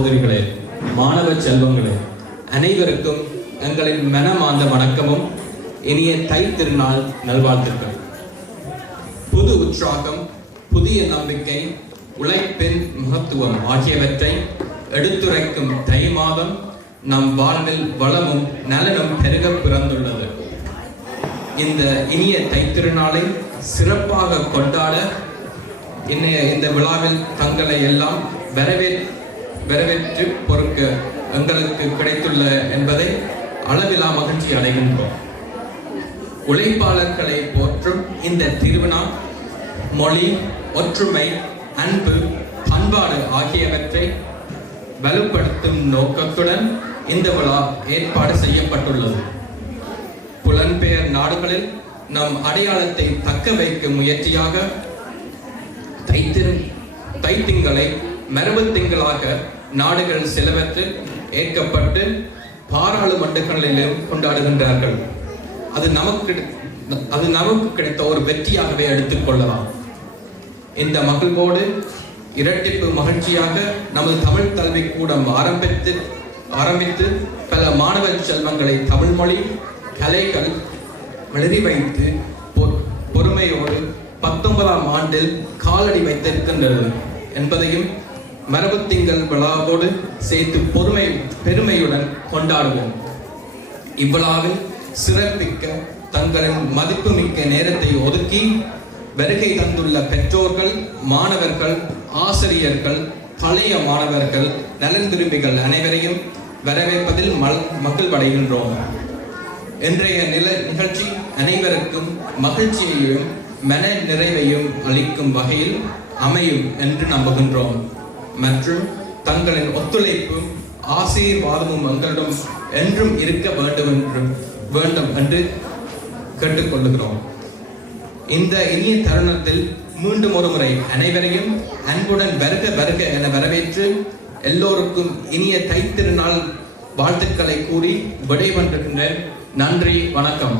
சகோதரிகளே, மாணவ செல்வங்களே, அனைவருக்கும் எங்களின் மனமார்ந்த வணக்கமும் இனிய தை திருநாள் நல்வாழ்த்துக்கள். புது உற்சாகம், புதிய நம்பிக்கை, உழைப்பின் மகத்துவம் ஆகியவற்றை எடுத்துரைக்கும் தை மாதம் நம் வாழ்வில் வளமும் நலனும் பெருக பிறந்துள்ளது. இந்த இனிய தை திருநாளை சிறப்பாக கொண்டாட இந்த விழாவில் தங்களை எல்லாம் வரவேற்று பொறுக்க எங்களுக்கு கிடைத்துள்ள என்பதை அளவிலா மகிழ்ச்சி அடைகின்றோம். உழைப்பாளர்களை போற்றும் இந்த திருவிழா மொழி, ஒற்றுமை, அன்பு, பண்பாடு ஆகியவற்றை வலுப்படுத்தும் நோக்கத்துடன் இந்த விழா ஏற்பாடு செய்யப்பட்டுள்ளது. புலம்பெயர் நாடுகளில் நம் அடையாளத்தை தக்க வைக்கும் முயற்சியாக தைத்திங்களை மரபு திங்களாக நாடுகள் சிலவற்றில் ஏற்கப்பட்டு பாராளுமன்றங்களிலும் கொண்டாடுகின்றார்கள். அது நமக்கு கிடைத்த ஒரு வெற்றியாகவே எடுத்துக்கொள்ளலாம். இந்த மகிழ்வோடு இரட்டிப்பு மகிழ்ச்சியாக நமது தமிழ் கல்வி கூடம் ஆரம்பித்து பல மாணவ செல்வங்களை தமிழ் மொழி கலைகள் எழுதி வைத்து பொறுமையோடு 19ஆம் ஆண்டில் காலடி வைத்திருக்கின்றது என்பதையும் மரபு திங்கள் விழாவோடு சேர்த்து பெருமையுடன் கொண்டாடுவோம். இவ்விழாவில் சிறப்பிக்க தங்களின் மதிப்புமிக்க நேரத்தை ஒதுக்கி வருகை தந்துள்ள பெற்றோர்கள், மாணவர்கள், ஆசிரியர்கள், பழைய மாணவர்கள், நலன் விரும்பிகள் அனைவரையும் வரவேற்பதில் மகிழ்வடைகின்றோம். இன்றைய நிகழ்ச்சி அனைவருக்கும் மகிழ்ச்சியையும் மன நிறைவையும் அளிக்கும் வகையில் அமையும் என்று நம்புகின்றோம். மற்றும் தங்களின் ஒத்துழைப்பும் ஆசீர்வாதமும் எங்களிடம் என்றும் இருக்க வேண்டும் என்று கேட்டுக்கொள்கிறோம். இந்த இனிய தருணத்தில் மீண்டும் ஒரு முறை அனைவரையும் அன்புடன் வருக என வரவேற்று எல்லோருக்கும் இனிய தை திருநாள் வாழ்த்துக்களை கூறி விடைபெறுகின்றேன். நன்றி, வணக்கம்.